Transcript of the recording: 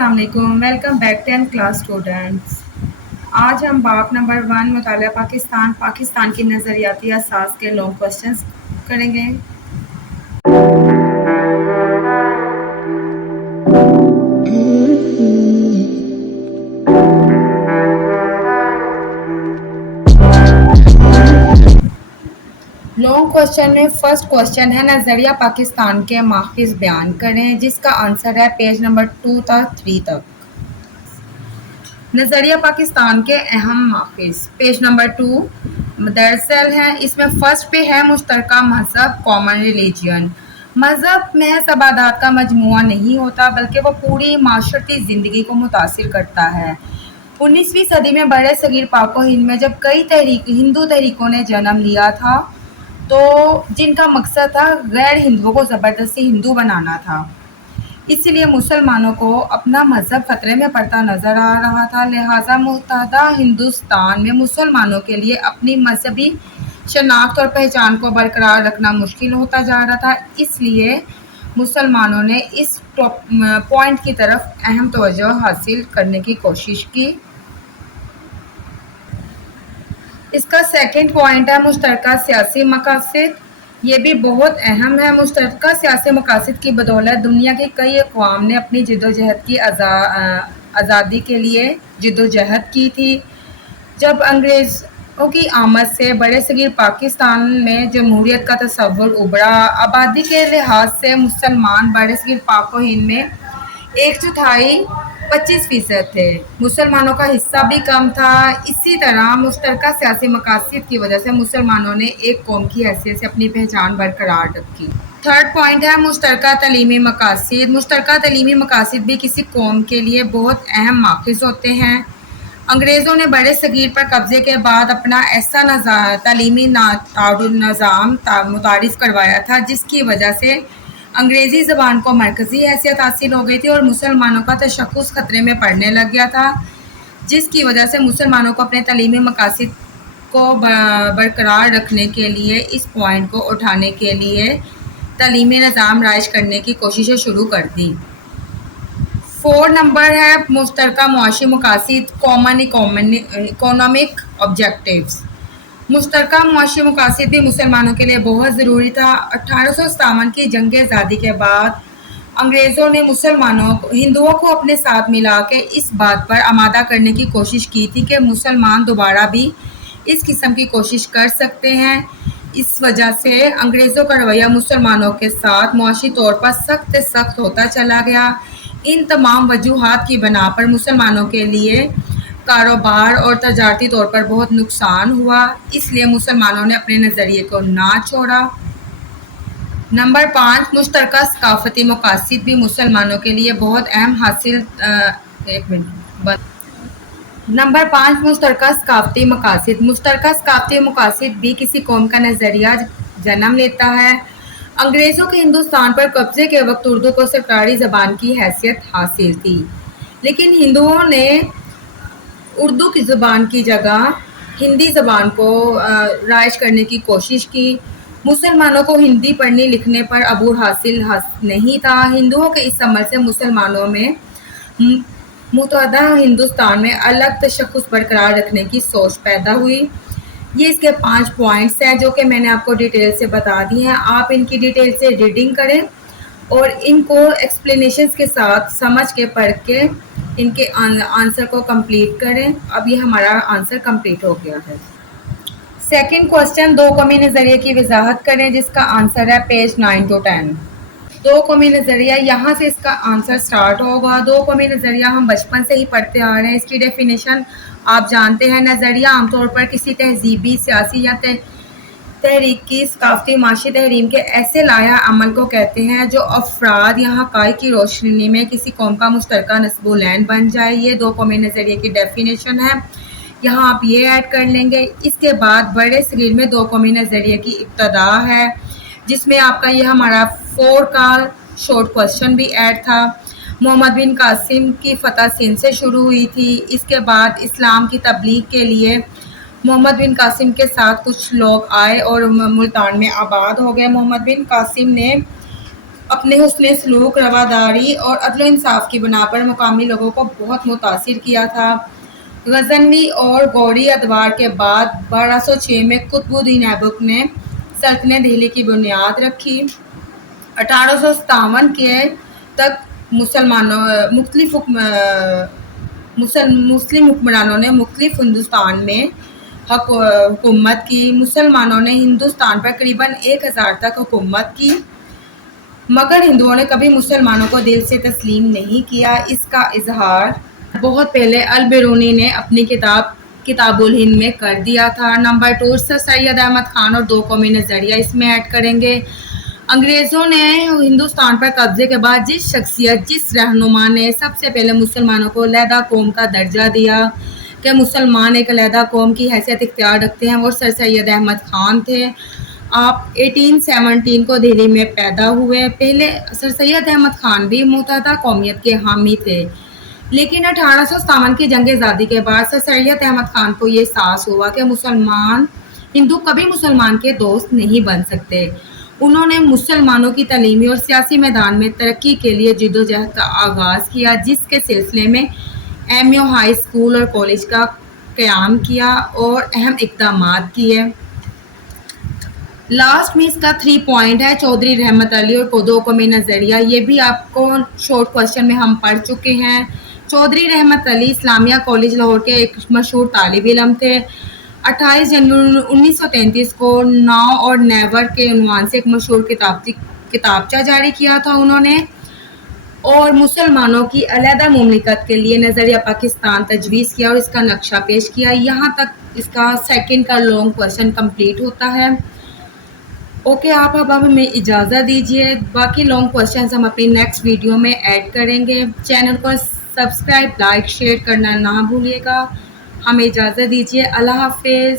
السلام علیکم، welcome back 10th class students. آج ہم باب نمبر 1 مطالعہ پاکستان کی نظریاتی اساس کے لانگ کوسچنز کریں گے۔ لانگ کوسچن میں فرسٹ کوسچن ہے نظریہ پاکستان کے ماخذ بیان کریں، جس کا آنسر ہے پیج نمبر 2 تا 3 تک۔ نظریہ پاکستان کے اہم ماخذ پیج نمبر 2 دراصل ہے، اس میں فرسٹ پہ ہے مشترکہ مذہب کامن ریلیجن۔ مذہب محض عبادات کا مجموعہ نہیں ہوتا بلکہ وہ پوری معاشرتی زندگی کو متاثر کرتا ہے۔ 19ویں صدی میں برِ صغیر پاک و ہند میں جب کئی ہندو تحریکوں نے جنم لیا تھا تو جن کا مقصد تھا غیر ہندوؤں کو زبردستی ہندو بنانا تھا، اس لیے مسلمانوں کو اپنا مذہب خطرے میں پڑتا نظر آ رہا تھا، لہٰذا متحدہ ہندوستان میں مسلمانوں کے لیے اپنی مذہبی شناخت اور پہچان کو برقرار رکھنا مشکل ہوتا جا رہا تھا۔ اس لیے مسلمانوں نے اس پوائنٹ کی طرف اہم توجہ حاصل کرنے کی کوشش کی۔ اس کا سیکنڈ پوائنٹ ہے مشترکہ سیاسی مقاصد۔ یہ بھی بہت اہم ہے۔ مشترکہ سیاسی مقاصد کی بدولت دنیا کے کئی اقوام نے اپنی جدوجہد کی آزادی کے لیے جدوجہد کی تھی۔ جب انگریزوں کی آمد سے برِ صغیر پاکستان میں جمہوریت کا تصور ابھرا، آبادی کے لحاظ سے مسلمان برِ صغیر پاک و ہند میں 1/4 25% تھے، مسلمانوں کا حصہ بھی کم تھا۔ اسی طرح مشترکہ سیاسی مقاصد کی وجہ سے مسلمانوں نے ایک قوم کی حیثیت سے اپنی پہچان برقرار رکھی۔ تھرڈ پوائنٹ ہے مشترکہ تعلیمی مقاصد۔ مشترکہ تعلیمی مقاصد بھی کسی قوم کے لیے بہت اہم ماخذ ہوتے ہیں۔ انگریزوں نے برِ صغیر پر قبضے کے بعد اپنا ایسا تعلیمی نظام متعارف کروایا تھا جس کی وجہ سے انگریزی زبان کو مرکزی حیثیت حاصل ہو گئی تھی اور مسلمانوں کا تشخص خطرے میں پڑنے لگ گیا تھا، جس کی وجہ سے مسلمانوں کو اپنے تعلیمی مقاصد کو برقرار رکھنے کے لیے اس پوائنٹ کو اٹھانے کے لیے تعلیمی نظام رائج کرنے کی کوششیں شروع کر دیں۔ 4 نمبر ہے مشترکہ معاشی مقاصد کامن اکنامک آبجیکٹیوز۔ مشترکہ معاشی مقاصد بھی مسلمانوں کے لیے بہت ضروری تھا۔ 1857 کی جنگ آزادی کے بعد انگریزوں نے ہندوؤں کو اپنے ساتھ ملا کے اس بات پر آمادہ کرنے کی کوشش کی تھی کہ مسلمان دوبارہ بھی اس قسم کی کوشش کر سکتے ہیں۔ اس وجہ سے انگریزوں کا رویہ مسلمانوں کے ساتھ معاشی طور پر سخت ہوتا چلا گیا۔ ان تمام وجوہات کی بنا پر مسلمانوں کے لیے کاروبار اور تجارتی طور پر بہت نقصان ہوا، اس لیے مسلمانوں نے اپنے نظریے کو نہ چھوڑا۔ نمبر 5 مشترکہ ثقافتی مقاصد بھی مسلمانوں کے لیے بہت اہم نمبر 5 مشترکہ ثقافتی مقاصد۔ مشترکہ ثقافتی مقاصد بھی کسی قوم کا نظریہ جنم لیتا ہے۔ انگریزوں کے ہندوستان پر قبضے کے وقت اردو کو سرکاری زبان کی حیثیت حاصل تھی، لیکن ہندوؤں نے اردو کی زبان کی جگہ ہندی زبان کو رائج کرنے کی کوشش کی۔ مسلمانوں کو ہندی پڑھنے لکھنے پر عبور حاصل نہیں تھا۔ ہندوؤں کے اس عمل سے مسلمانوں میں متحدہ ہندوستان میں الگ تشخص برقرار رکھنے کی سوچ پیدا ہوئی۔ یہ اس کے 5 پوائنٹس ہیں جو کہ میں نے آپ کو ڈیٹیل سے بتا دی ہیں۔ آپ ان کی ڈیٹیل سے ریڈنگ کریں اور ان کو ایکسپلینیشنز کے ساتھ سمجھ کے پڑھ کے ان کے آنسر کو کمپلیٹ کریں۔ اب یہ ہمارا آنسر کمپلیٹ ہو گیا ہے۔ سیکنڈ کوسچن 2 قومی نظریے کی وضاحت کریں، جس کا آنسر ہے پیج 9 to 10۔ 2 قومی نظریہ، یہاں سے اس کا آنسر سٹارٹ ہوگا۔ 2 قومی نظریہ ہم بچپن سے ہی پڑھتے آ رہے ہیں، اس کی ڈیفینیشن آپ جانتے ہیں۔ نظریہ عام طور پر کسی تہذیبی، سیاسی یا تحریکی، ثقافتی، معاشی تحریم کے ایسے لائحہ عمل کو کہتے ہیں جو افراد یا حقائق کی روشنی میں کسی قوم کا مشترکہ نصب العین بن جائے۔ یہ 2 قومی نظریے کی ڈیفینیشن ہے، یہاں آپ یہ ایڈ کر لیں گے۔ اس کے بعد برِ صغیر میں 2 قومی نظریے کی ابتدا ہے، جس میں آپ کا یہ ہمارا 4 کا شارٹ کوسچن بھی ایڈ تھا۔ محمد بن قاسم کی فتح سندھ سے شروع ہوئی تھی۔ اس کے بعد اسلام کی تبلیغ کے لیے محمد بن قاسم کے ساتھ کچھ لوگ آئے اور ملتان میں آباد ہو گئے۔ محمد بن قاسم نے اپنے حسن سلوک، رواداری اور عدل و انصاف کی بنا پر مقامی لوگوں کو بہت متاثر کیا تھا۔ غزنوی اور غوری ادوار کے بعد 1206 میں قطب الدین ایبک نے سلطنت دہلی کی بنیاد رکھی۔ 1857 کے تک مسلم حکمرانوں نے مختلف ہندوستان میں حکومت کی۔ مسلمانوں نے ہندوستان پر قریباً 1000 تک حکومت کی، مگر ہندوؤں نے کبھی مسلمانوں کو دل سے تسلیم نہیں کیا۔ اس کا اظہار بہت پہلے البیرونی نے اپنی کتاب الہند میں کر دیا تھا۔ نمبر 2، سر سید احمد خان اور دو قومی نظریہ اس میں ایڈ کریں گے۔ انگریزوں نے ہندوستان پر قبضے کے بعد جس رہنما نے سب سے پہلے مسلمانوں کو علیحدہ قوم کا درجہ دیا کہ مسلمان ایک علیحدہ قوم کی حیثیت اختیار رکھتے ہیں، وہ سر سید احمد خان تھے۔ آپ 1817 کو دہلی میں پیدا ہوئے۔ پہلے سر سید احمد خان بھی متحدہ قومیت کے حامی تھے، لیکن 1857 کی جنگ آزادی کے بعد سر سید احمد خان کو یہ احساس ہوا کہ ہندو کبھی مسلمان کے دوست نہیں بن سکتے۔ انہوں نے مسلمانوں کی تعلیمی اور سیاسی میدان میں ترقی کے لیے جدوجہد کا آغاز کیا، جس کے سلسلے میں ایم یو ہائی اسکول اور کالج کا قیام کیا اور اہم اقدامات کیے۔ لاسٹ میں اس کا 3 پوائنٹ ہے، چودھری رحمت علی اور دو قومی نظریہ۔ یہ بھی آپ کو شارٹ کوشچن میں ہم پڑھ چکے ہیں۔ چودھری رحمت علی اسلامیہ کالج لاہور کے ایک مشہور طالب علم تھے۔ 28 جنوری 1933 کو ناؤ اور نیور کے عنوان سے ایک مشہور کتابچہ جاری کیا تھا انہوں نے، اور مسلمانوں کی علیحدہ مملکت کے لیے نظریہ پاکستان تجویز کیا اور اس کا نقشہ پیش کیا۔ یہاں تک اس کا سیکنڈ کا لانگ کوشچن کمپلیٹ ہوتا ہے۔ اوکے، آپ اب ہمیں اجازت دیجیے، باقی لانگ کوشچنز ہم اپنی نیکسٹ ویڈیو میں ایڈ کریں گے۔ چینل کو سبسکرائب، لائک، شیئر کرنا نہ بھولیے گا۔ ہمیں اجازت دیجیے، اللہ حافظ۔